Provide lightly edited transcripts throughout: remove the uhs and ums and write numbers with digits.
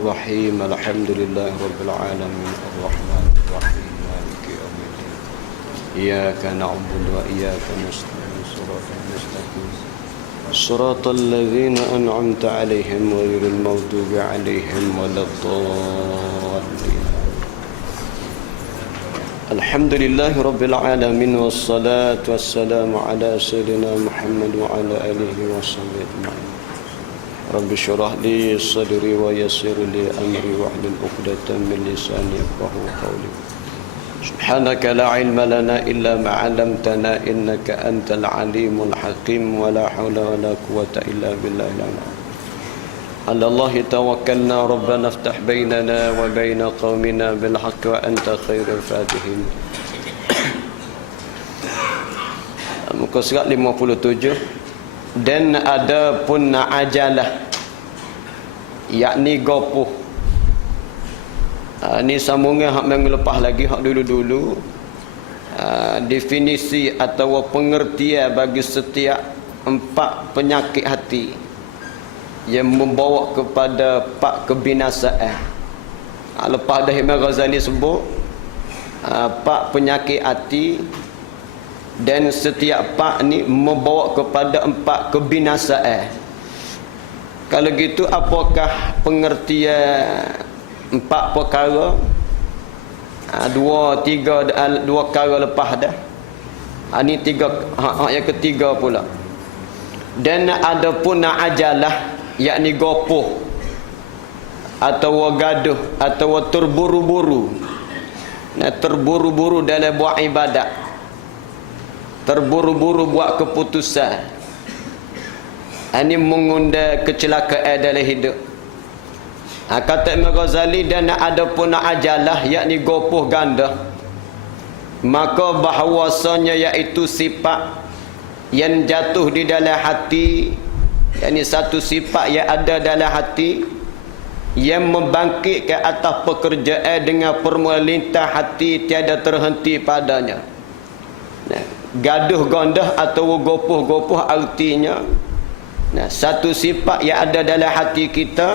الرحيم الحمد لله رب العالمين الرحمن الرحيم مالك يوم الدين إياك نعبد وإياك نستعين صراط المستقيم صراط الذين أنعمت عليهم غير المغضوب عليهم ولا الضالين الحمد لله رب العالمين والصلاة والسلام على سيدنا محمد وعلى آله وصحبه أجمعين رب اشرح لي صدري ويسر لي أمري واحلل عقدة من لساني يفقهوا قولي سبحانك لا علم لنا إلا ما علمتنا إنك أنت العليم الحكيم ولا حول ولا قوة إلا بالله العلي على الله توكلنا ربنا افتح بيننا وبين قومنا بالحق وأنت خير الفاتحين muka surat 57. Dan ada pun ajalah, yakni gopoh. Ni sambungan hak yang lepas lagi, hak dulu-dulu. Definisi atau pengertian bagi setiap 4 penyakit hati yang membawa kepada 4 kebinasaan. Lepas dah Imam Ghazali sebut 4 penyakit hati, dan setiap 4 ni membawa kepada 4 kebinasaan. Kalau gitu, apakah pengertian 4 perkara? 2 perkara lepas dah. Ini 3, yang ketiga pula. Dan ada pun ajalah, yakni gopoh atau gaduh atau terburu-buru. Terburu-buru dalam buat ibadat, terburu-buru buat keputusan. Ini mengundang kecelakaan dalam hidup. Kata Imam Ghazali, dan ada pun ajalah, yakni gopoh ganda. Maka bahawasanya iaitu sifat yang jatuh di dalam hati, yakni satu sifat yang ada dalam hati yang membangkit ke atas pekerjaan dengan permula lintah hati tiada terhenti padanya. Gaduh gondah atau gopoh-gopoh artinya satu sifat yang ada dalam hati kita.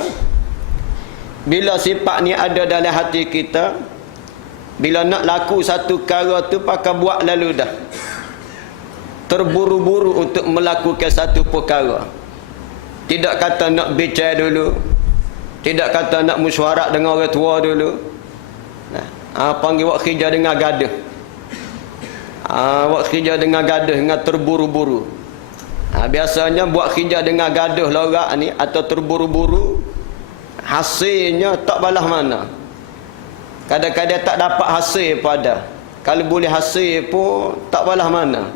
Bila sifat ni ada dalam hati kita, bila nak laku satu perkara tu pakai buat lalu dah, terburu-buru untuk melakukan satu perkara. Tidak kata nak bicara dulu, tidak kata nak mesyuarat dengan orang tua dulu. Panggil wak kerja dengan gaduh. Buat kerja dengan gaduh, dengan terburu-buru. Biasanya buat kerja dengan gaduh lorak ni atau terburu-buru, hasilnya tak balas mana. Kadang-kadang tak dapat hasil pada. Kalau boleh hasil pun tak balas mana.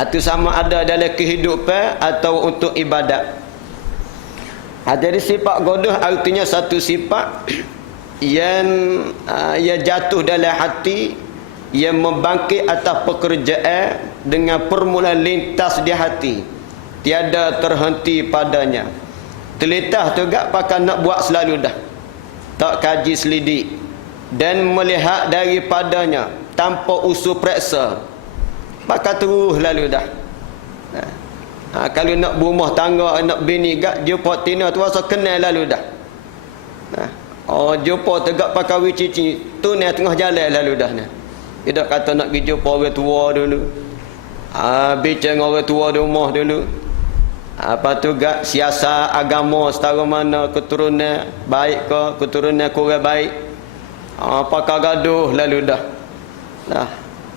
Itu sama ada dalam kehidupan atau untuk ibadat. Jadi sifat gaduh artinya satu sifat yang jatuh dalam hati, yang membangkit atas pekerjaan dengan permulaan lintas di hati, tiada terhenti padanya. Telitah tu gak pakai nak buat selalu dah, tak kaji selidik dan melihat daripadanya tanpa usul periksa, pakai terus lalu dah. Kalau nak berumah tangga, nak bini gak jumpa tina tu rasa kenal lalu dah. Jumpa tegak pakai wici tu ni tengah jalan lalu dah ni. Tidak kata nak pergi jumpa orang tua dulu, bincang dengan orang tua di rumah dulu. Apa tu gak siasat agama setara mana, keturunan baik ke, keturunan kurang baik, pakai gaduh lalu dah.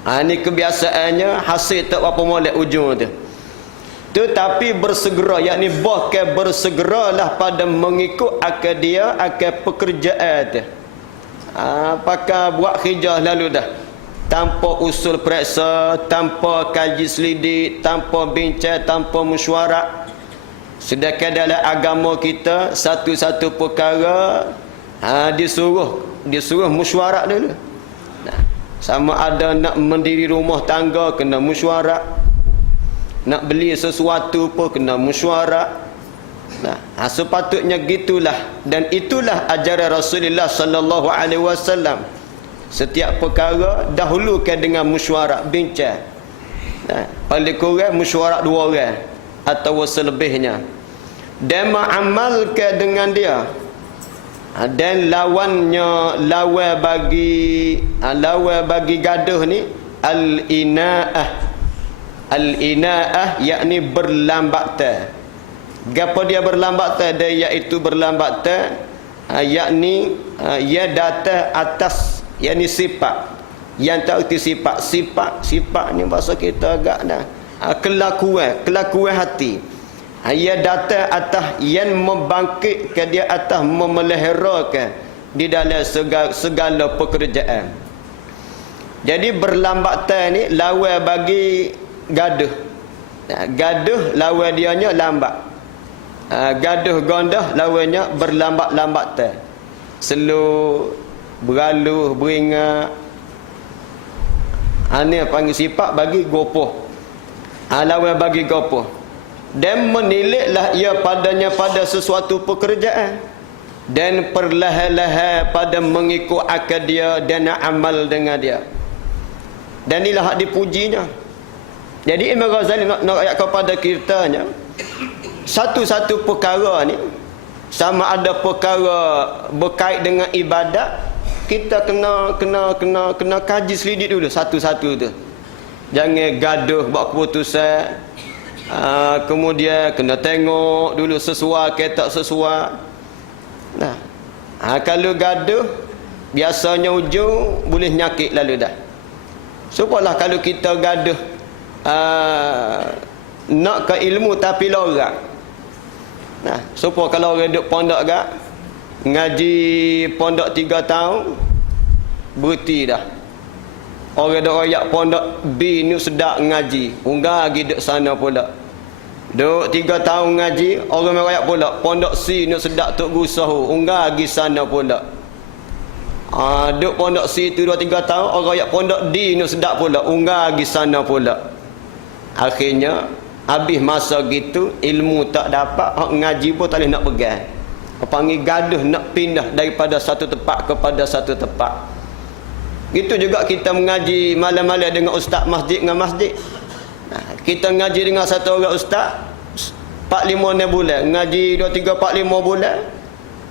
Ini kebiasaannya, hasil tak apa molek ujung tu. Tetapi bersegera, yakni bahkan bersegeralah pada mengikut akal dia, akal pekerjaan tu. Pakai buat kerja lalu dah, tanpa usul periksa, tanpa kaji selidik, tanpa bincang, tanpa mesyuarat. Sedangkan dalam agama kita, satu-satu perkara disuruh mesyuarat dulu. Sama ada nak mendiri rumah tangga, kena mesyuarat. Nak beli sesuatu pun kena mesyuarat. Sepatutnya gitulah, dan itulah ajaran Rasulullah sallallahu alaihi wasallam. Setiap perkara dahulukan dengan mesyuarat, bincang. Paling kurang mesyuarat 2 orang atau selebihnya, dan mengamalkan dengan dia. Dan lawan bagi gaduh ni al-inaah. Al-inaah yakni berlambatan. Gapo dia berlambatan? Dia iaitu berlambatan yakni ia datang atas yakni sifat. Yang tak erti sifat ni bahasa kita agak dah. Kelakuan hati. Ia datang atas yang membangkitkan dia atas memeliharakan di dalam segala pekerjaan. Jadi berlambatan ni lawan bagi gaduh. Gaduh lawan dianya lambat. Gaduh gondah lawannya berlambat-lambatan. Slow, beraluh, beringat. Ini panggil sifat bagi gopoh. Lawan bagi gopoh. Dan meniliklah ia padanya pada sesuatu pekerjaan, dan perlahan-lahan pada mengikut akal dia dan amal dengan dia. Dan inilah hak dipujinya. Jadi Imam Ghazali nak ayat kepada kitanya, satu-satu perkara ni, sama ada perkara berkait dengan ibadat, kita kena kaji selidik dulu satu-satu tu. Jangan gaduh buat keputusan. Kemudian kena tengok dulu sesuai ke tak sesuai. Nah, kalau gaduh biasanya ujung boleh nyakit lalu dah. Supalah kalau kita gaduh nak ke ilmu tapi lorak. Nah, supaya kalau orang duduk pondok gak ngaji pondok 3 tahun berhenti dah. Orang duk royak pondok B ni sedap ngaji, unggah lagi duk sana pula. Duk 3 tahun ngaji, orang royak pula pondok C ni sedap tok gusahu, unggah lagi sana pula. Duk pondok C tu 2-3 tahun, orang royak pondok D ni sedap pula, unggah lagi sana pula. Akhirnya habis masa gitu, ilmu tak dapat, hak ngaji pun tak boleh nak pegang. Panggil gaduh nak pindah daripada satu tempat kepada satu tempat. Gitu juga kita mengaji malam-malam dengan ustaz masjid dengan masjid. Kita ngaji dengan satu orang ustaz 4-5 bulan, ngaji 2-3-4-5 bulan.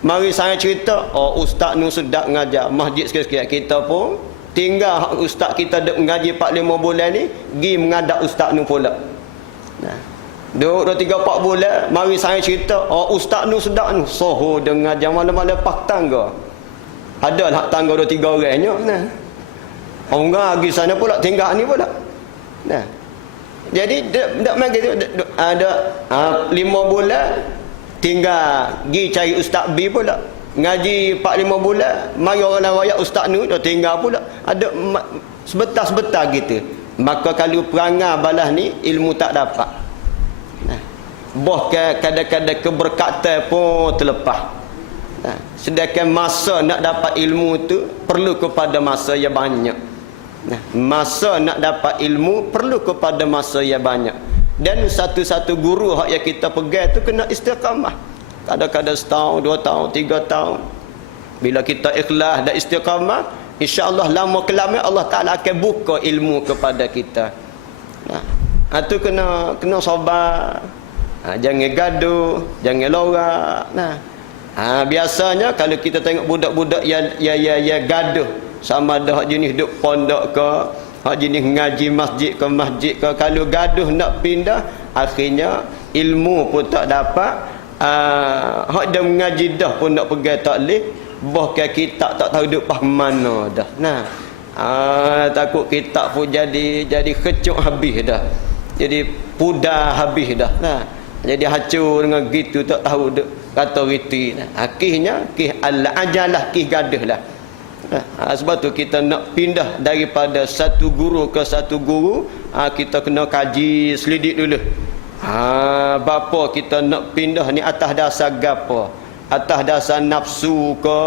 Mari saya cerita, oh ustaz nu sedap ngajar masjid sikit-sikit. Kita pun tinggal ustaz kita duk ngaji 4-5 bulan ni, pergi mengadap ustaz nu pula. Duk 2-3-4 bulan, mari saya cerita, oh ustaz nu sedap nu soho dengan ngajar malam-malam pak tangga. Adalah tangga 2-3 orangnya. Nah. Orang pergi sana pula, tinggal ni pula. Nah. Jadi dak main gitu ada 5 bulan tinggal pergi cari ustaz B pula. Ngaji 4-5 bulan, mari orang lain royak ustaz nu dah tinggal pula. Ada sebentar-sebentar gitu. Maka kalau perangai balas ni ilmu tak dapat. Nah. Bahkan kadang-kadang keberkatan pun terlepas. Nah. Sedangkan masa nak dapat ilmu tu perlu kepada masa yang banyak. Nah, masa nak dapat ilmu perlu kepada masa yang banyak. Dan satu-satu guru hak yang kita pegang tu kena istiqamah. Kadang-kadang setahun, 2 tahun, 3 tahun. Bila kita ikhlas dan istiqamah, insya-Allah lama kelamaan Allah Taala akan buka ilmu kepada kita. Nah, itu kena sabar. Jangan gaduh, jangan lorak. Nah, biasanya kalau kita tengok budak-budak yang gaduh, sama ada hak jenis duk pondok ke, hak jenis ngaji masjid ke, kalau gaduh nak pindah, akhirnya ilmu pun tak dapat. Hak dah mengaji dah pun nak pegang tak boleh, bahkan kitab tak tahu duk pas mana dah. Nah, takut kitab pun jadi kecuk habis dah, jadi pudar habis dah. Nah, jadi hancur dengan gitu, tak tahu duk kata riti. Akhirnya al-ajalah, gaduh lah. Sebab tu kita nak pindah daripada satu guru ke satu guru, kita kena kaji selidik dulu. Bapa kita nak pindah ni atas dasar gapo? Atas dasar nafsu ke?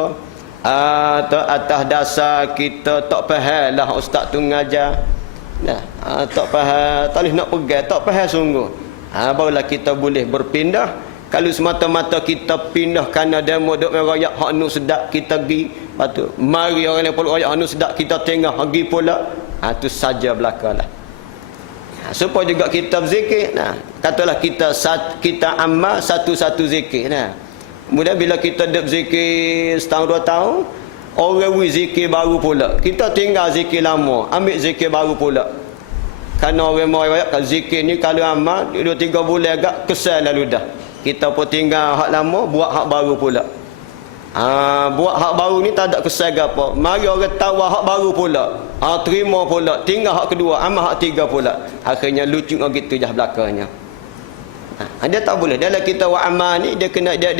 Atau atas dasar kita tak faham lah ustaz tu ngajar. Tak faham, tak boleh nak pegang, tak faham sungguh. Barulah kita boleh berpindah. Kalau semata-mata kita pindah kerana demo duk merayak hak nu sedap, kita pergi, patut mari orang lain pula royak hak nu sedap, kita tengah pergi pula. Tu saja belakalah. Supaya juga kita berzikir. Katalah kita amal satu-satu zikir. Kemudian bila kita dek zikir setahun 2 tahun, orang zikir baru pula. Kita tinggal zikir lama, ambil zikir baru pula. Kerana orang mau kat zikir ni kalau amal 2-3 bulan agak kesal lalu dah. Kita pun tinggal hak lama, buat hak baru pula. Buat hak baru ni tak ada kesal apa. Mari orang tahu hak baru pula. Terima pula, tinggal hak kedua, amal hak 3 pula. Akhirnya lucu gitu jah belakangnya. Dia tak boleh. Dalam kita wa amal ni dia kena dia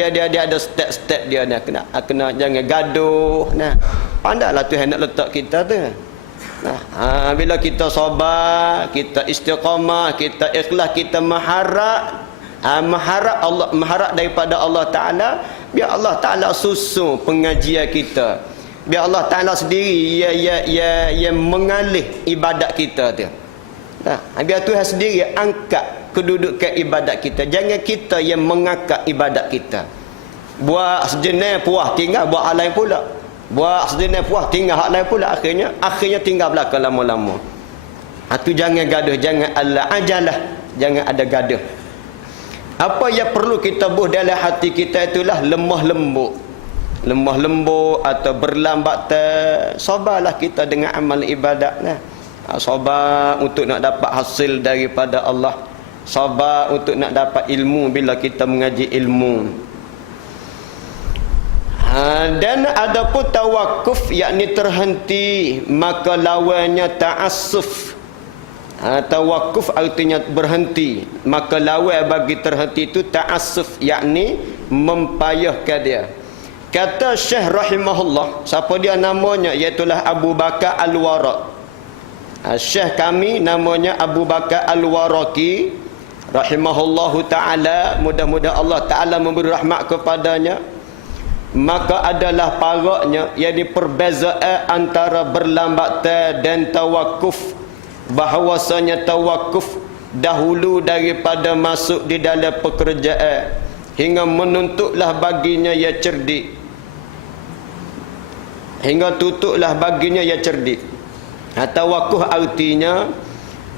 ada step-step dia ni. Kena jangan gaduh. Nah. Pandailah Tuhan nak letak kita tu. Nah, bila kita sabar, kita istiqamah, kita ikhlas, kita mengharap Allah, mengharap daripada Allah Taala, biar Allah Taala susun pengajian kita. Biar Allah Taala sendiri ia mengalih ibadat kita tu. Nah, biar Tuhan sendiri angkat kedudukan ibadat kita. Jangan kita yang mengangkat ibadat kita. Buat sejenis puas, tinggal buat hal lain pula. Buat sejenis puas, tinggal hal lain pula. Akhirnya tinggal belakang lama-lama. Itu jangan gaduh, jangan ajalah, jangan ada gaduh. Apa yang perlu kita buat dalam hati kita itulah lemah lembut. Lemah lembut atau berlambat. Sabarlah kita dengan amal ibadat. Sabar untuk nak dapat hasil daripada Allah. Sabar untuk nak dapat ilmu bila kita mengaji ilmu. Dan ada pun tawakuf, yakni terhenti, maka lawannya ta'assuf. Tawakuf artinya berhenti, maka lawan bagi terhenti itu ta'assuf, yakni mempayahkan dia. Kata Syekh rahimahullah, siapa dia namanya, iaitulah Abu Bakar Al-Waraq. Syekh kami namanya Abu Bakar Al-Waraqi rahimahullahu ta'ala, mudah-mudahan Allah Ta'ala memberi rahmat kepadanya. Maka adalah paraknya, yakni perbezaan antara berlambatan dan tawakuf. Bahawasanya tawakuf dahulu daripada masuk di dalam pekerjaan hingga menuntutlah baginya ia cerdik, hingga tutuplah baginya ia cerdik. Tawakuf artinya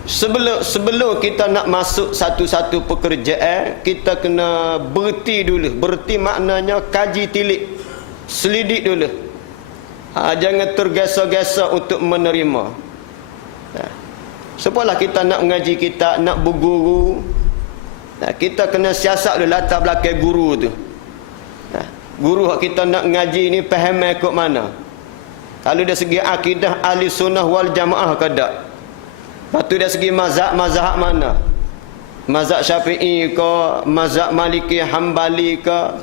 sebelum kita nak masuk satu-satu pekerjaan, kita kena berhenti dulu. Berhenti maknanya kaji tilik, selidik dulu. Jangan tergesa-gesa untuk menerima. Sepalah kita nak mengaji, kita nak berguru, kita kena siasat dulu latar belakang guru tu. Guru kita nak ngaji ni faham ikut mana? Kalau dari segi akidah ahli sunnah wal jamaah ke tak? Lepas tu dari segi mazhab mana? Mazhab Syafi'i ke, mazhab Maliki, Hambali ke?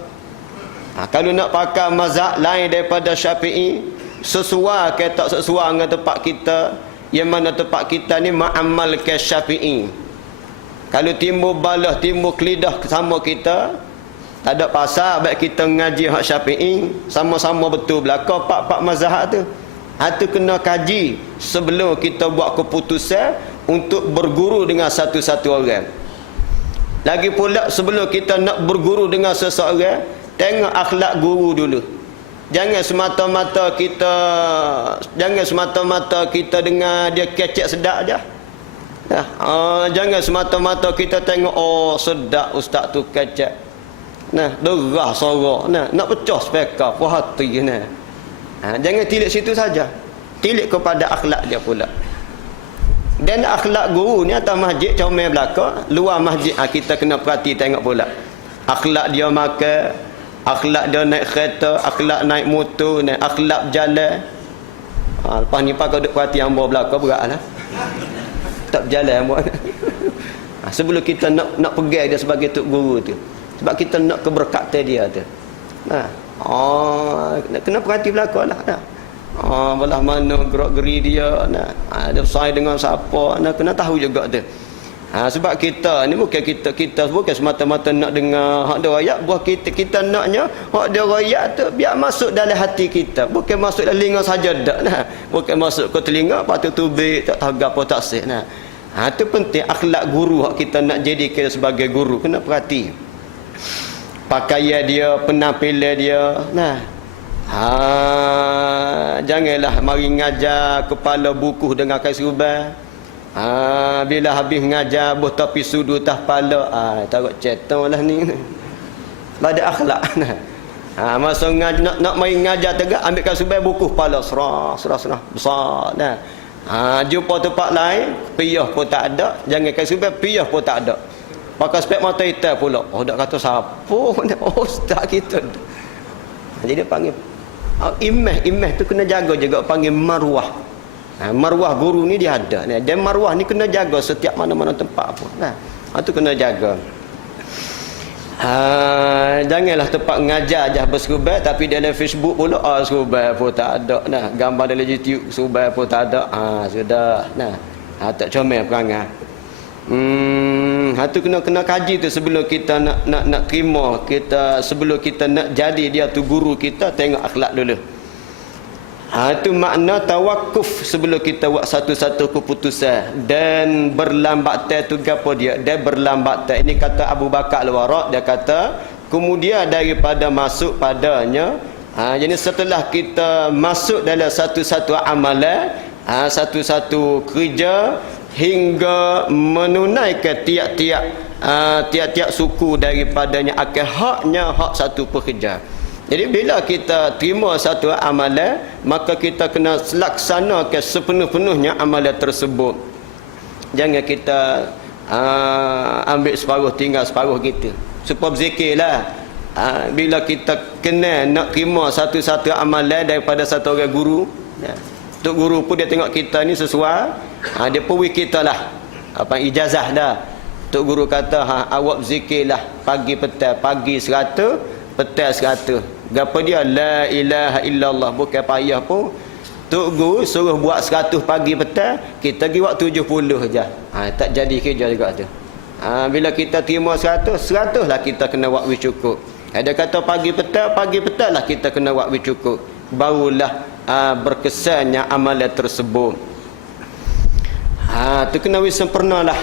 Kalau nak pakai mazhab lain daripada Syafi'i, sesuai ke tak sesuai dengan tempat kita? Yang mana tempat kita ni mengamalkan Syafi'i. Kalau timbul balah, timbul kelidah sama kita, tak ada pasal baik kita ngaji hak Syafi'i, sama-sama betul belaka pak mazhab tu. Itu kena kaji sebelum kita buat keputusan untuk berguru dengan satu-satu orang. Lagi pula sebelum kita nak berguru dengan seseorang, tengok akhlak guru dulu. Jangan semata-mata kita dengar dia kecek sedap aja. Jangan semata-mata kita tengok sedap ustaz tu kecek. Derah suara. Nak pecah speaker puas hati ni. Jangan tilik situ saja. Tilik kepada akhlak dia pula. Dan akhlak guru ni atas masjid comel belaka, luar masjid kita kena perhati tengok pula. Akhlak dia makan, akhlak dia naik kereta, akhlak naik motor, akhlak berjalan. Lepas ni pakai duk perhati hamba belaka beratlah. Tak berjalan hamba. Sebelum kita nak pegang dia sebagai tok guru tu. Sebab kita nak keberkatan dia tu. Kena perhati belakang lah. Belah mana gerak-geri dia, dia bersaing dengan siapa, kena tahu juga tu. Sebab kita ni bukan kita bukan semata-mata nak dengar hak dia royak, buah kita naknya hak dia royak tu biar masuk dalam hati kita, bukan masuk dalam telinga saja dak. Bukan masuk ke telinga lepas tu tubik tak tahu apa tak sih. Itu penting akhlak guru hak kita nak jadikan sebagai guru, kena perhati. Pakaian dia, penampilan dia. Janganlah mari ngajar kepala buku dengan kain serban. Bila habis ngajar buh tapi sudu tah pala, taruh cetong lah ni. Pada akhlak. Masa nak main ngajar tegak, ambilkan subai buku kepala serah besar. Nah. Jumpa tempat lain, piyah pun tak ada, jangankan subai, piyah pun tak ada. Pakai spek mata hitam pula. Oh, dak kata siapa ni? Oh, ustaz kita. Jadi dia panggil imeh tu kena jaga juga, panggil marwah. Marwah guru ni dia ada. Dan marwah ni kena jaga setiap mana-mana tempat pun. Tu kena jaga. Janganlah tempat mengajar aja bersubai, tapi dalam Facebook pula subai pun tak ada. Gambar dalam YouTube subai pun tak ada. Sudah. Tak comel perangai. Tu kena kaji tu sebelum kita nak terima kita, sebelum kita nak jadi dia tu guru kita, tengok akhlak dulu. Itu makna tawakuf sebelum kita buat satu-satu keputusan. Dan berlambat tu gapo dia? Dia berlambat. Ini kata Abu Bakar Al-Warraq, dia kata kemudian daripada masuk padanya, jadi setelah kita masuk dalam satu-satu amalan, satu-satu kerja, hingga menunaikan tiap-tiap suku daripadanya akan haknya hak satu pekerja. Jadi bila kita terima satu amalan, maka kita kena laksanakan sepenuh-penuhnya amalan tersebut. Jangan kita ambil separuh, tinggal separuh kita. Supaya berzikirlah. Bila kita kena nak terima satu-satu amalan daripada satu orang guru, Tok guru pun dia tengok kita ni sesuai, dia perwi kita lah ijazah dah. Tok guru kata, awak berzikirlah pagi petang, pagi 100, petang 100. Gapo dia? La ilaha illallah. Bukan payah pun. Tok guru suruh buat 100 pagi petang, kita pergi buat 70 je. Tak jadi kerja juga tu. Bila kita terima 100 lah kita kena buat cukup. Ada kata pagi petang lah kita kena buat cukup. Barulah berkesannya amalan tersebut. Tu kena sempurnalah.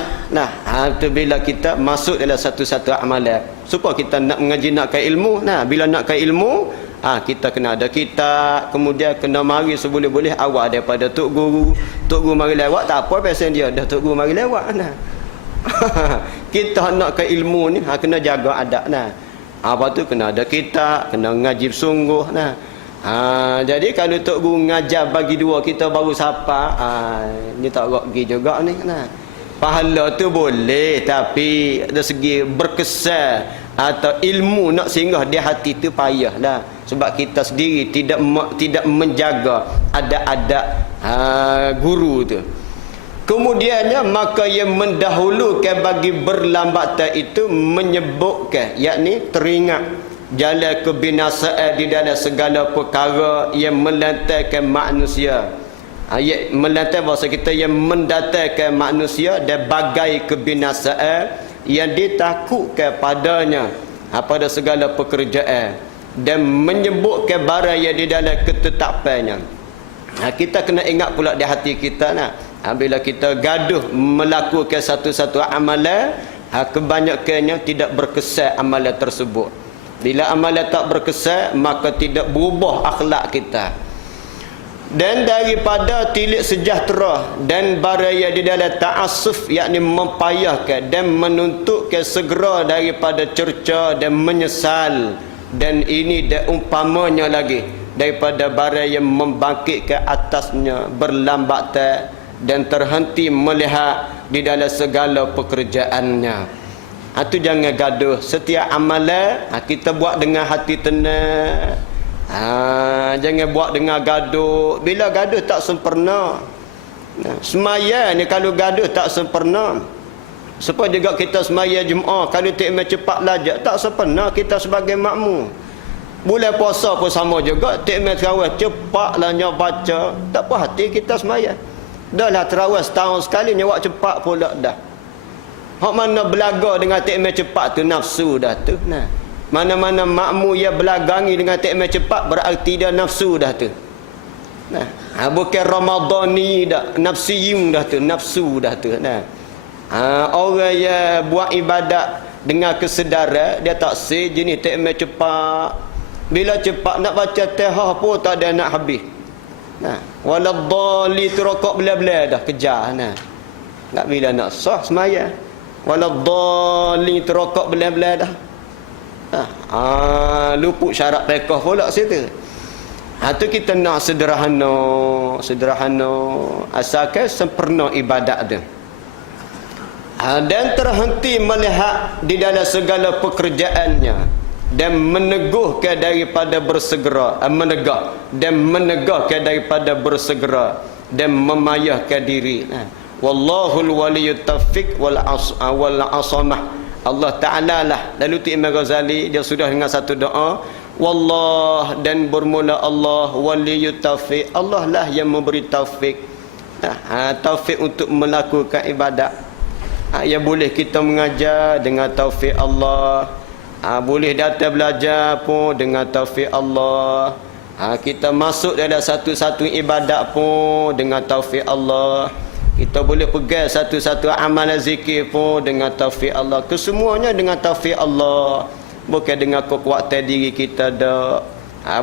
Tu bila kita masuk dalam satu-satu amalan, supaya kita nak mengaji, nakkan ilmu. Bila nakkan ilmu, kita kena ada kitab, kemudian kena mari seboleh-boleh awal daripada tok guru. Tok guru mari lewat tak apa pasal dia, dah tok guru mari lewat. Kita nakkan ilmu ni kena jaga adab. Apa tu kena ada kitab, kena ngaji sungguh. Jadi kalau tok guru ngajar bagi dua, kita baru sapa, ni tak pergi juga ni. Pahala tu boleh, tapi dari segi berkesan atau ilmu nak singgah di hati tu payahlah. Sebab kita sendiri tidak menjaga adab-adab guru tu. Kemudiannya maka yang mendahulukan bagi berlambatan itu menyebutkan, yakni teringat jalan kebinasaan di dalam segala perkara yang melantarkan manusia. Melantar bahasa kita yang mendatangkan manusia dan bagai kebinasaan yang ditakutkan padanya pada segala pekerjaan, dan menyebutkan barang yang di dalam ketetapannya. Kita kena ingat pula di hati kita bila kita gaduh melakukan satu-satu amalan, kebanyakannya tidak berkesan amalan tersebut. Bila amalan tak berkesan, maka tidak berubah akhlak kita. Dan daripada tilik sejahtera dan barang yang di dalam ta'assuf, yakni mempayahkan dan menuntutkan segera daripada cerca dan menyesal. Dan ini dan umpamanya lagi daripada barang yang membangkitkan atasnya berlambatan dan terhenti melihat di dalam segala pekerjaannya. Itu jangan gaduh. Setiap amalan kita buat dengan hati tenang. Jangan buat dengan gaduh. Bila gaduh tak sempurna. Semaya ni kalau gaduh tak sempurna. Supaya juga kita semaya Jumaat, kalau tak cepat lajak tak sempurna kita sebagai makmum. Bulan puasa pun sama juga, tak terawih cepatlah nyak baca, tak puas hati kita semaya. Dahlah terawih setahun sekali nyak cepat pula dah. Hak mana belaga dengan takmir cepat tu nafsu dah tu. Mana-mana makmum yang belagangi dengan takmir cepat berarti dia nafsu dah tu. Bukan Ramadhani dah, nafsiyun dah tu, nafsu dah tu. Orang yang buat ibadat dengan kesedaran, dia tak jenis takmir cepat. Bila cepat nak baca tahah pun tak ada nak habis. Waladhdallin tu rokok bela-bela dah kejar. Tak bila nak sah semaya. Waladhdallin tu rokok bela-bela dah. Luput syarat fiqh pula situ. Tu kita nak sederhana asalkan sempurna ibadat dia. Dan terhenti melihat di dalam segala pekerjaannya dan meneguhkan daripada bersegera, menegahkan daripada bersegera dan memayahkan diri. Wallahul waliyut taufiq wal asamah. Allah Ta'ala lah. Lalu tu Imam Ghazali dia sudah dengan satu doa, wallah, dan bermula Allah, waliyut taufiq, Allah lah yang memberi taufik. Taufik untuk melakukan ibadat. Ya boleh kita mengajar dengan taufik Allah. Boleh datang belajar pun dengan taufik Allah. Kita masuk dalam satu-satu ibadat pun dengan taufik Allah. Kita boleh pegang satu-satu amalan zikir pun dengan taufik Allah. Kesemuanya dengan taufik Allah. Bukan dengan kekuatan diri kita dak.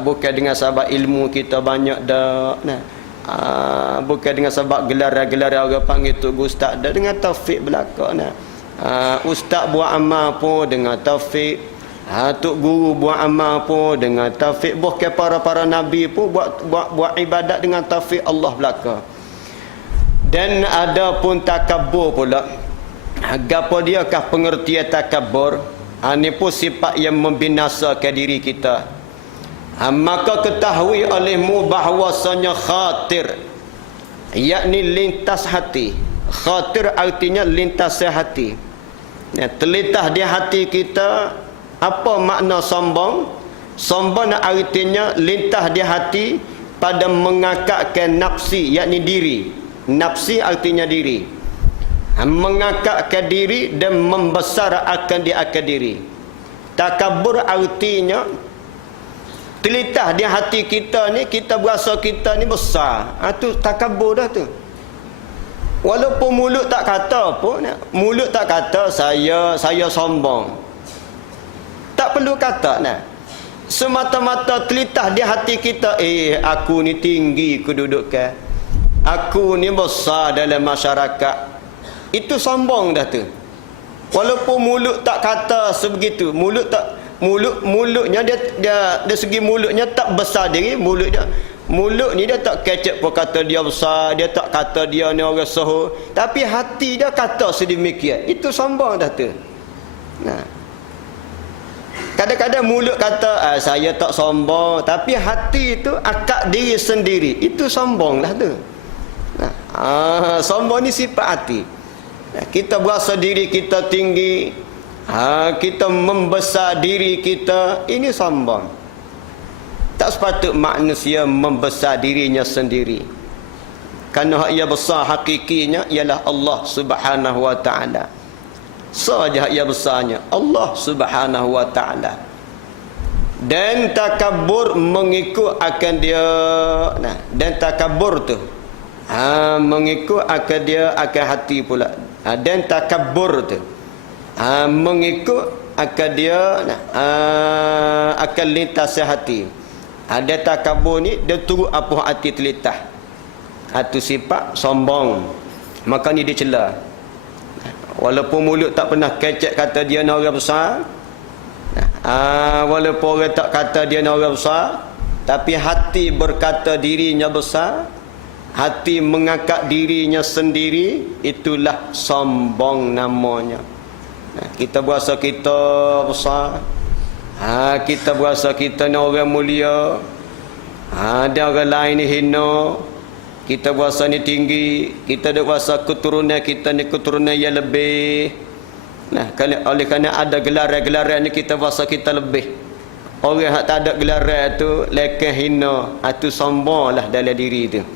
Bukan dengan sebab ilmu kita banyak dak. Bukan dengan sebab gelaran-gelaran orang panggil tu ustaz dak, dengan taufik belaka. Ustaz buat amal pun dengan taufik. Tok guru buat amal pun dengan taufik. Bukan para nabi pun buat ibadat dengan taufik Allah belaka. Dan ada pun takabur pula. Gapo dia kah pengertian takabur? Ini pun sifat yang membinasakan diri kita. Maka ketahui olehmu bahawasanya khatir, yakni lintas hati. Khatir artinya lintas hati. Terlintas di hati kita. Apa makna sombong? Sombong artinya lintas di hati pada mengakakkan nafsi, yakni diri. Nafsi artinya diri. Mengakakkan diri dan membesar akan di akan diri. Takabur artinya terlintas di hati kita ni, kita berasa kita ni besar. Tu takabur dah tu. Walaupun mulut tak kata pun, mulut tak kata saya sombong. Tak perlu kata nah. Semata-mata terlintas di hati kita, aku ni tinggi kedudukan. Aku ni besar dalam masyarakat. Itu sombong dah tu. Walaupun mulut tak kata sebegitu, mulutnya dia segi mulutnya tak besar diri, mulut ni dia tak kecek pun kata dia besar, dia tak kata dia ni orang sohor, tapi hati dia kata sedemikian. Itu sombong dah tu. Kadang-kadang mulut kata saya tak sombong, tapi hati itu akak diri sendiri. Itu sombong dah tu. Sombong ni sifat hati. Kita berasa diri kita tinggi, kita membesar diri kita, ini sombong. Tak sepatut manusia membesar dirinya sendiri. Kerana ia besar hakikinya ialah Allah Subhanahu wa taala. Saja ia besarnya Allah Subhanahu wa taala. Dan takabur mengikut akan dia. Dan takabur tu mengikut akan dia akan hati pula. Dan takabur tu mengikut akan dia akan lintas hati. Ada takabur ni dia turut apa hati terlintas. Itu sifat sombong. Maka ni dia cela. Walaupun mulut tak pernah kecek kata dia ni orang besar, walaupun orang tak kata dia ni orang besar, tapi hati berkata dirinya besar, hati mengangkat dirinya sendiri, itulah sombong namanya. Kita berasa kita besar, kita berasa kita ni orang mulia, ada orang lain ni hina, kita berasa ni tinggi, kita ada berasa keturunan kita ni keturunan yang lebih. Oleh kerana ada gelaran-gelaran ni kita berasa kita lebih. Orang yang tak ada gelaran tu lekeh hina, itu sombong lah dalam diri tu.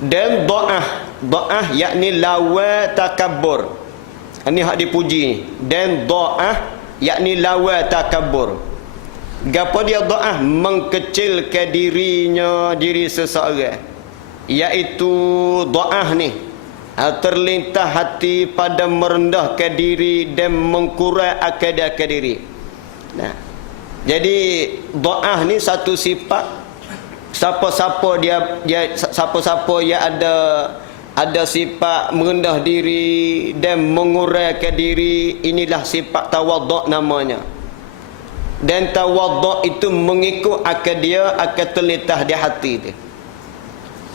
Dan do'ah yakni lawan takabur. Ini hak dipuji ni. Dan do'ah yakni lawan takabur. Gapo dia do'ah? Mengkecilkan dirinya, diri seseorang. Iaitu do'ah ni terlintas hati pada merendahkan diri dan mengkurai akan diri. Jadi do'ah ni satu sifat. Siapa-siapa yang ada sifat merendah diri dan menguraikan diri, inilah sifat tawaduk namanya. Dan tawaduk itu mengikut akan dia akan terlintas di hati dia.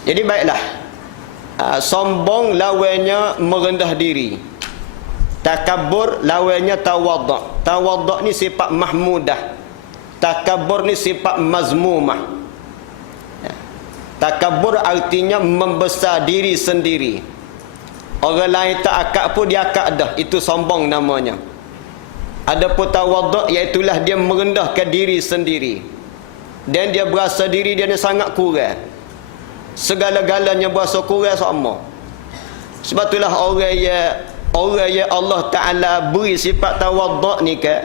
Jadi baiklah, sombong lawannya merendah diri. Takabur lawannya tawaduk. Tawaduk ni sifat mahmudah. Takabur ni sifat mazmumah. Takabur artinya membesar diri sendiri. Orang lain tak akak pun dia akak dah. Itu sombong namanya. Adapun tawaduk iaitulah dia merendahkan diri sendiri. Dan dia berasa diri dia ni sangat kurang. Segala-galanya berasa kurang sama. Sebab itulah orang yang Allah Ta'ala beri sifat tawaduk ni ke,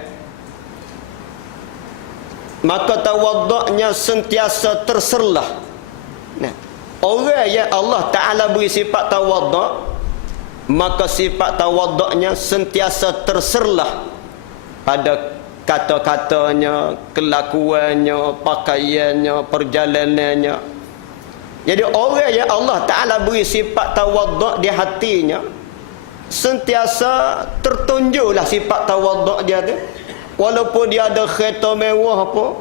maka tawaduknya sentiasa terserlah. Nah, orang yang Allah Ta'ala beri sifat tawaduk, maka sifat tawaduknya sentiasa terserlah pada kata-katanya, kelakuannya, pakaiannya, perjalanannya. Jadi orang yang Allah Ta'ala beri sifat tawaduk di hatinya, sentiasa tertunjuklah sifat tawaduk dia tu. Walaupun dia ada kereta mewah apa,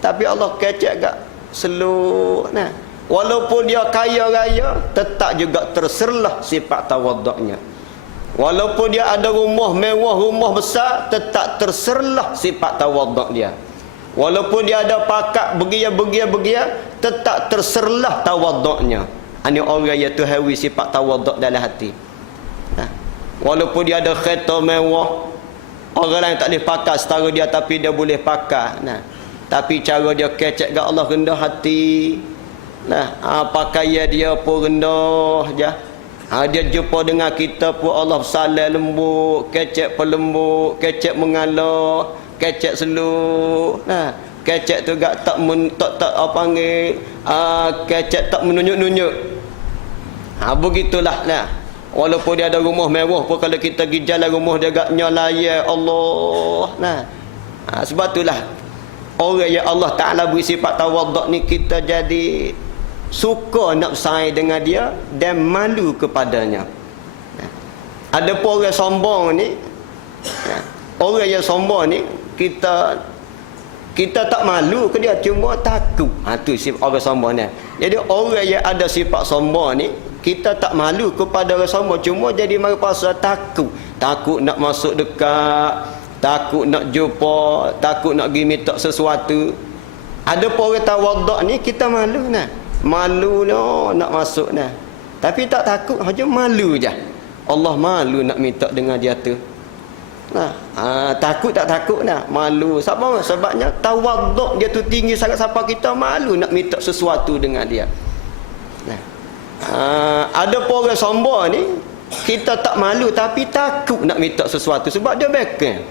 tapi Allah kecek agak slow. Nah, walaupun dia kaya raya, tetap juga terserlah sifat tawaduknya. Walaupun dia ada rumah mewah, rumah besar, tetap terserlah sifat tawaduk dia. Walaupun dia ada pakat begia, tetap terserlah tawaduknya. Ini orang yang tuhawi sifat tawaduk dalam hati. Nah, walaupun dia ada kereta mewah, orang lain tak boleh pakai setara dia, tapi dia boleh pakai. Nah, tapi cara dia kecek ke Allah, rendah hati. Nah, pakaian dia pun rendah je. Dia jumpa dengan kita pun Allah salam lembut, kecek pelembut, kecek mengalah, kecek slow. Nah, kecek tu gak tak apa panggil, kecek tak menunjuk-nunjuk. Begitulah. Nah, walaupun dia ada rumah mewah pun, kalau kita pergi jalan rumah dia gak nyalaya Allah. Nah, sebab itulah orang yang Allah Ta'ala beri sifat tawaduk ni, kita jadi suka nak bersaing dengan dia dan malu kepadanya. Ada pun orang sombong ni, orang yang sombong ni, kita tak malu ke dia, cuma takut. Tu sifat orang sombong ni. Jadi orang yang ada sifat sombong ni, kita tak malu kepada orang sombong, cuma jadi merasa takut. Takut nak masuk dekat, takut nak jumpa, takut nak pergi minta sesuatu. Ada pun orang tawaduk ni, kita malu nah. Malu no, nak masuk nah. Tapi tak takut, hanya malu je. Allah malu nak minta dengan dia tu. Nah, takut tak takut nah, malu. Sebabnya tawaduk dia tu tinggi sangat, sampai kita malu nak minta sesuatu dengan dia. Nah, ada pun orang sombong ni, kita tak malu tapi takut nak minta sesuatu sebab dia bekal.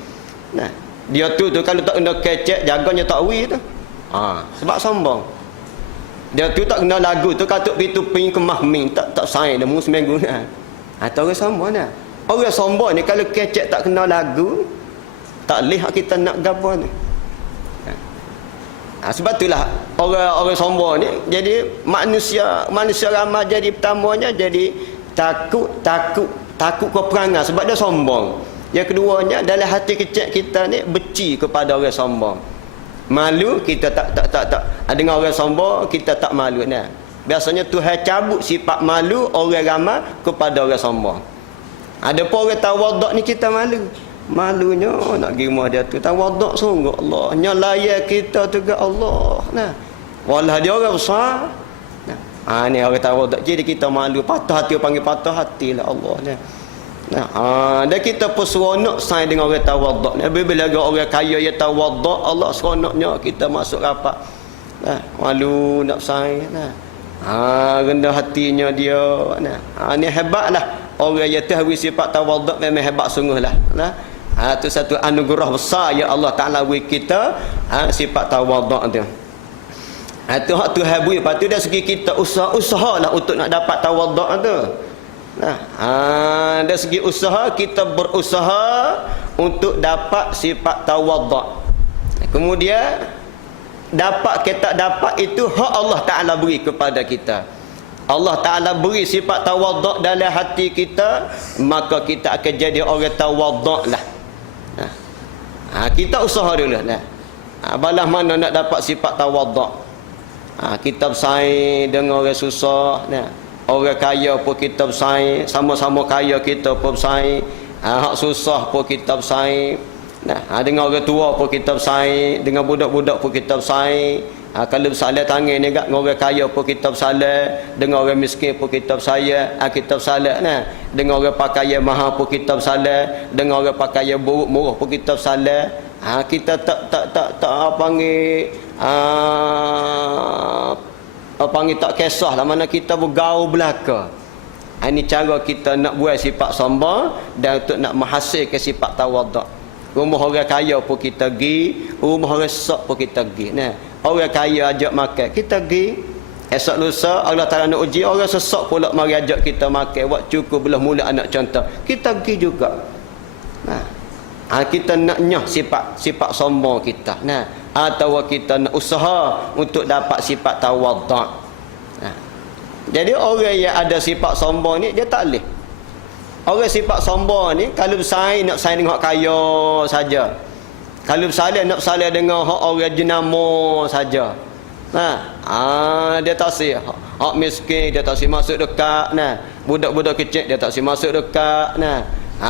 Nah, dia tu kalau tak kena kecek, jaganya tak wi tu. Sebab sombong. Dia tu tak kena lagu tu, katuk pitu ping kemah ming, tak saing dah mu seminggu nah. Atau orang sombong dah. Orang sombong ni kalau kecek tak kena lagu, tak lihat kita nak gapo ni. Sebab itulah orang sombong ni, jadi manusia ramai jadi pertamanya jadi takut keperangan sebab dia sombong. Yang keduanya, dalam hati kecil kita ni benci kepada orang sombong. Malu, kita tak dengan orang sombong kita tak malu nah. Biasanya Tuhan cabut sifat malu orang ramai kepada orang sombong. Ada pun orang tawaduk ni kita malu. Malunya nak pergi rumah dia tu tawaduk sungguh Allah. Nyalaya kita tu ke Allah. Nah. Walah dia orang besar. Nah. Ni orang tawaduk. Jadi kita malu, patah hati, panggil patah hati lah Allah ni. Nah, dan kita pun seronok saing dengan orang tawaduk. Bila orang kaya yang tawaduk, Allah seronoknya kita masuk rapat. Nah, malu nak saing. Nah. Rendah hatinya dia. Nah, ni hebatlah. Orang yang tahu sifat tawaduk memang hebat sungguhlah. Nah. Itu satu anugerah besar yang Allah Ta'ala beri kita, sifat tawaduk tu. Itu hak Tuhan beri. Lepas tu dari segi kita usahalah untuk nak dapat tawaduk tu. Dari segi usaha, kita berusaha untuk dapat sifat tawaduk. Kemudian dapat ke tak dapat itu hak Allah Ta'ala beri kepada kita. Allah Ta'ala beri sifat tawaduk dalam hati kita, maka kita akan jadi orang tawaduk lah. Kita usaha dulu lah. Balah mana nak dapat sifat tawaduk? Kita bersaing dengan orang susah, nah. Orang kaya pun kita bersaing, sama-sama kaya kita pun bersaing. Hak susah pun kita bersaing. Nah, dengan orang tua pun kita bersaing, dengan budak-budak pun kita bersaing. Kalau bersalah tangan ni dengan orang kaya pun kita bersalah, dengan orang miskin pun kita bersalah, kita bersalah. Nah, dengan orang pakaian mahal pun kita bersalah, dengan orang pakaian buruk murah pun kita bersalah. Kita tak panggil panggil tak kisah lah mana kita bergaul belaka. Ini cara kita nak buat sifat sombong dan untuk nak menghasilkan sifat tawaduk. Rumah orang kaya pun kita pergi, rumah orang sok pun kita pergi. Nah, orang kaya ajak makan, kita pergi. Esok lusa Allah Taala nak uji orang sesok pula mari ajak kita makan, buat cukup belah mula anak contoh. Kita pergi juga. Nah, kita nak nyah sifat sombong kita. Nah, atau kita nak usaha untuk dapat sifat tawaduk. Nah, jadi orang yang ada sifat sombong ni dia tak boleh. Orang sifat sombong ni kalau bersaing nak bersaing dengan orang kaya saja. Kalau bersaing nak bersaing dengan orang jenama saja. Dia tak sih. Hak miskin dia tak sih masuk dekat. Nah, budak-budak kecil dia tak sih masuk dekat. Nah,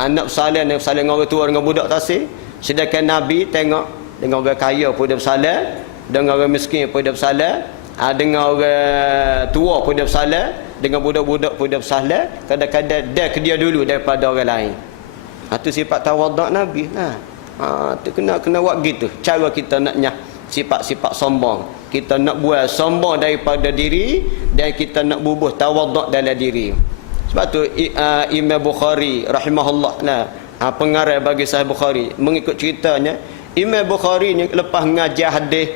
nak bersaing dengan orang tua dengan budak tak sih. Sedangkan Nabi tengok dengan orang kaya pun dia bersaing, dengan orang miskin pun dia bersaing, dengan orang tua pun dia bersaing, dengan budak-budak pun dia bersalah. Kadang-kadang dia ke dia dulu daripada orang lain. Itu sifat tawaduk Nabi. Tu kena buat gitu. Cara kita nak nyah sifat-sifat sombong. Kita nak buat sombong daripada diri dan kita nak bubuh tawaduk dalam diri. Sebab tu Imam Bukhari rahimahullah, pengarang bagi Sahih Bukhari, mengikut ceritanya Imam Bukhari ni lepas mengajar hadis,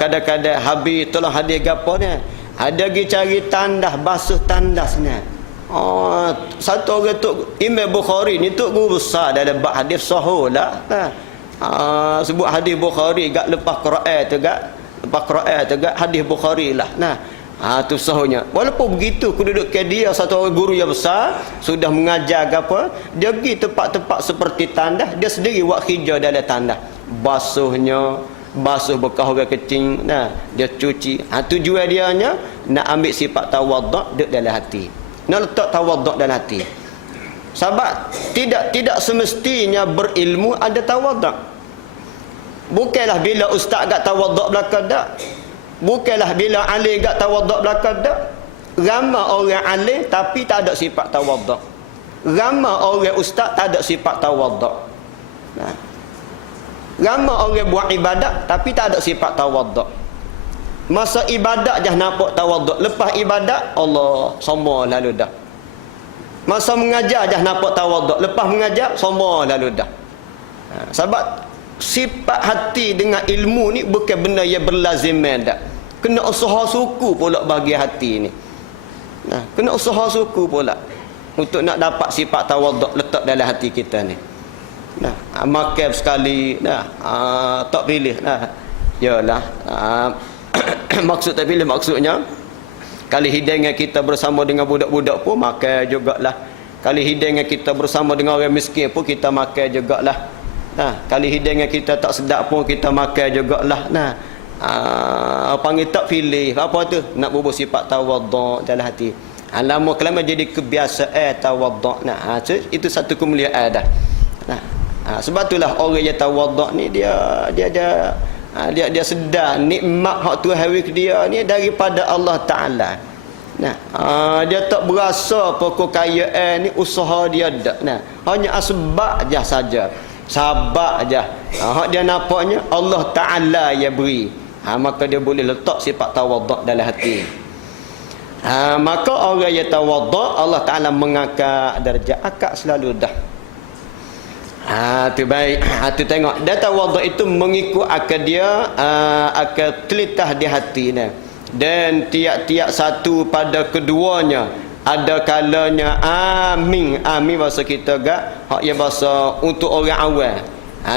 kadang-kadang habis tolong hadis gapo ni, ada pergi cari tandas, basuh tandasnya. Satu orang tu Imam Bukhari ni tu guru besar dalam bab hadis sahih lah. Sebut hadis Bukhari gak lepas Quran tu gak hadis Bukhari lah. Tu sahihnya. Walaupun begitu kedudukan dia satu orang guru yang besar, sudah mengajar apa, dia pergi tempat-tempat seperti tandas, dia sendiri buat hijau dalam tandas. Basuh bekas orang kecil, dia cuci. Tujuan dia nya nak ambil sifat tawaduk duduk dalam hati. Nak letak tawaduk dalam hati. Sebab tidak semestinya berilmu ada tawaduk. Bukanlah bila ustaz agak tawaduk belakang dak. Bukanlah bila alim agak tawaduk belakang dak. Ramai orang alim tapi tak ada sifat tawaduk. Ramai orang ustaz tak ada sifat tawaduk. Ramai orang buat ibadat tapi tak ada sifat tawaduk. Masa ibadat je nampak tawaduk, lepas ibadat Allah sombong lalu dah. Masa mengajar je nampak tawaduk, lepas mengajar sombong lalu dah. Sebab sifat hati dengan ilmu ni bukan benda yang berlaziman dah. Kena usaha suku pula bagi hati ni. Kena usaha suku pula untuk nak dapat sifat tawaduk letak dalam hati kita ni. Makan sekali tak pilih yalah maksud tak pilih, maksudnya kali hidangan kita bersama dengan budak-budak pun makan jugalah. Kali hidangan kita bersama dengan orang miskin pun kita makan jugalah. Kali hidangan kita tak sedap pun kita makan jugalah. Panggil tak pilih apa tu, nak bubuh sifat tawaduk dalam hati. Lama-lama jadi kebiasaan tawaduk. Itu satu kemuliaan dah. Sebab itulah orang yang tawaduk ni dia sedar nikmat hak Tuhan bagi dia ni daripada Allah Taala. Dia tak berasa pokok kekayaan ni usaha dia dak. Hanya asbab je saja. Sabar aja. Hak dia nampaknya Allah Taala yang beri. Maka dia boleh letak sifat tawaduk dalam hati. Maka orang yang tawaduk Allah Taala mengangkat darjat akak selalu dah. Tu baik. Tu tengok dia tawaduk itu mengikut akal dia, akal telitah di hati ni. Dan tiap-tiap satu pada keduanya ada kalanya amin bahasa kita gak hak yang bahasa untuk orang awam.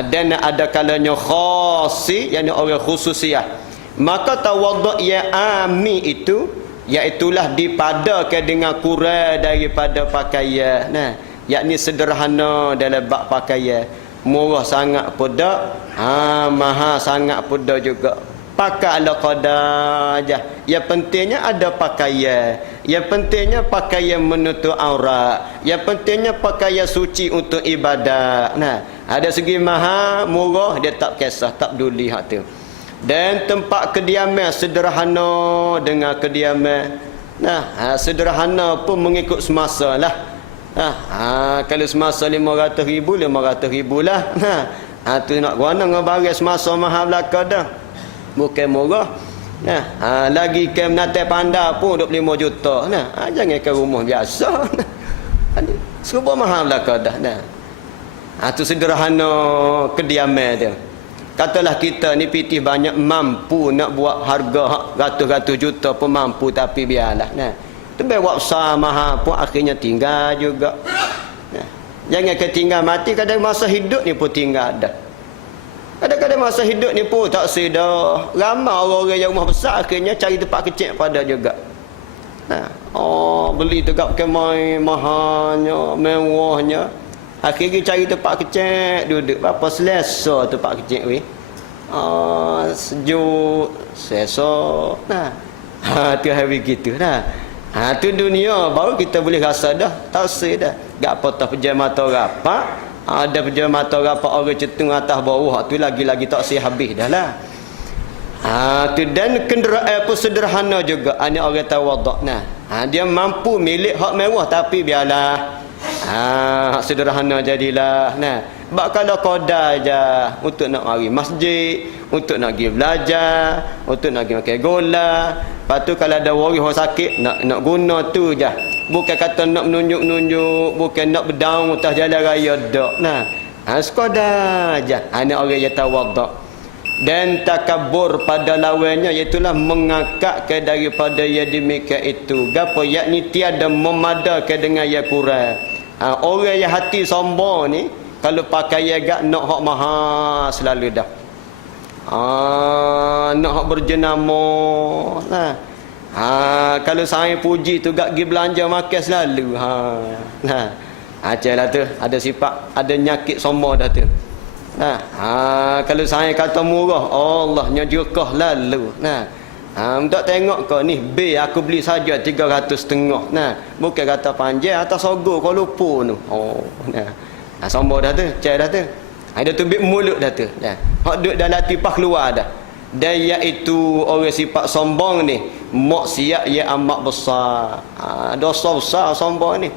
Dan ada kalanya khasi, yakni orang khususiah. Maka tawaduk yang amin itu iaitulah dipadakan dengan kurang daripada pakaian. Yakni sederhana dalam bab pakaian. murah sangat pun dak, mahal sangat pun dak juga. Pakai ala qadar aja. Yang pentingnya ada pakaian. Yang pentingnya pakaian menutup aurat. Yang pentingnya pakaian suci untuk ibadat. Nah, ada segi mahal, murah, dia tak kisah, tak peduli hak tu. Dan tempat kediaman sederhana dengan kediaman. Nah, sederhana pun mengikut semasa lah. Kalau semasa 500,000, 500,000 lah. Tu nak guna dengan barang semasa mahal belaka dah. Bukan murah. Lagi ke menatai panda pun 25 juta. Jangan ke rumah biasa. Serba mahal belaka dah. Tu sederhana kediaman dia. Katalah kita ni pitih banyak mampu nak buat harga ratus-ratus juta pun mampu, tapi biarlah. Tu buat besar mahal pun akhirnya tinggal juga. Jangan ketinggal mati, kadang masa hidup ni pun tinggal dah. Kadang-kadang masa hidup ni pun tak sedar. Ramai orang-orang yang rumah besar akhirnya cari tempat kecil pada juga. Beli tegak kemai mahalnya, mewahnya. Akhirnya cari tempat kecil duduk. Berapa selesa tempat kecil weh. Sejuk, selesa. Tu hari gitu dah. Tu dunia baru kita boleh rasa dah. Tak sedar dah. Gak apa tak pejam mata rapat. Ada pejam mata rapat orang cetung atas bawah. Tu lagi-lagi tak siap habis dah lah. Tu dan kenderaan pun sederhana juga. Ini orang tawaduk. Dia mampu milik hak mewah, tapi biarlah. Hak sederhana jadilah. Sebab kalau qadar je untuk nak mari masjid, untuk nak pergi belajar, untuk nak pergi makan gola. Lepas tu kalau ada waris orang sakit, nak guna tu je. Bukan kata nak menunjuk-nunjuk, bukan nak berdaung atas jalan raya dak. Sekadar je. Ini orang yang tawaduk. Dan takabur pada lawannya, iaitulah mengangkat daripada yang demikian itu. Gapo yakni tiada memadakan dengan yang kurang. Orang yang hati sombong ni, kalau pakai agak nak hak mahal selalu dah. Nak hak berjenama. Kalau saya puji tu gak pergi belanja makan selalu. Celah tu ada sifat, ada nyakit sombong dah tu. Kalau saya kata murah, Allah nyajukah lalu. Tak tengok kau ni B aku beli saja 350. Bukan kata panjang atas sogo kau lupa tu. Sombong dah tu, cai dah tu. Ada tubik mulut dah tu. Hak duduk dalam tipah keluar dah. Dan iaitu orang sifat sombong ni, maksiat yang amat besar. Dosa besar sombong ni.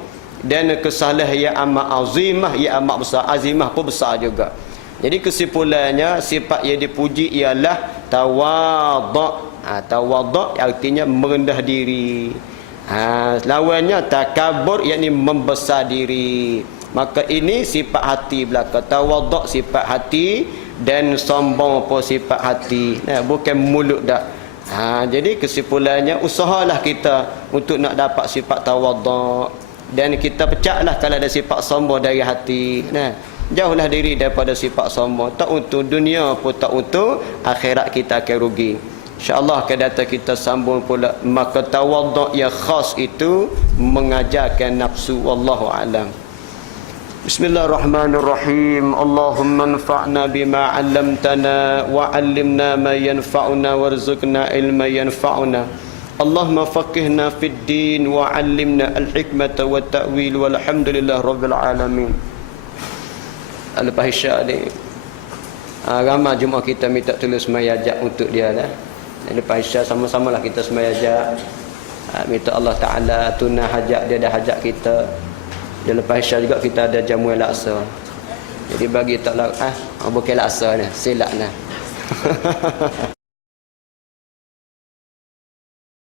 Dan kesalahan yang amat azimah, yang amat besar. Azimah pun besar juga. Jadi kesimpulannya, sifat yang dipuji ialah tawaduk. Tawaduk artinya merendah diri. Lawannya takabur, yakni membesar diri. Maka ini sifat hati belaka. Tawaduk sifat hati, dan sombong pun sifat hati. Bukan mulut dak. Jadi kesimpulannya, usahalah kita untuk nak dapat sifat tawaduk. Dan kita pecahlah kalau ada sifat sombong dari hati. Jauhlah diri daripada sifat sombong. Tak untuk dunia pun tak untuk akhirat kita akan rugi. InsyaAllah akan datang kita sambung pula. Maka tawaduk yang khas itu mengajarkan nafsu. Wallahu a'lam. Bismillahirrahmanirrahim. Allahumma anfa'na bima 'allamtana wa 'allimna ma yanfa'una warzuqna ilma yanfa'una. Allahumma faqihna fid din wa 'allimna al-hikmata wa ta'wil walhamdulillah rabbil alamin. Lepas isyak ni ramai jemaah kita minta tulis semayajak untuk dia dah. Lepas isyak sama-samalah kita semayajak, minta Allah Ta'ala tunai hajat dia, ada hajat kita. Dan lepas isyak juga kita ada jamuan laksa. Jadi bagi tak bukan laksa ni, silap ni.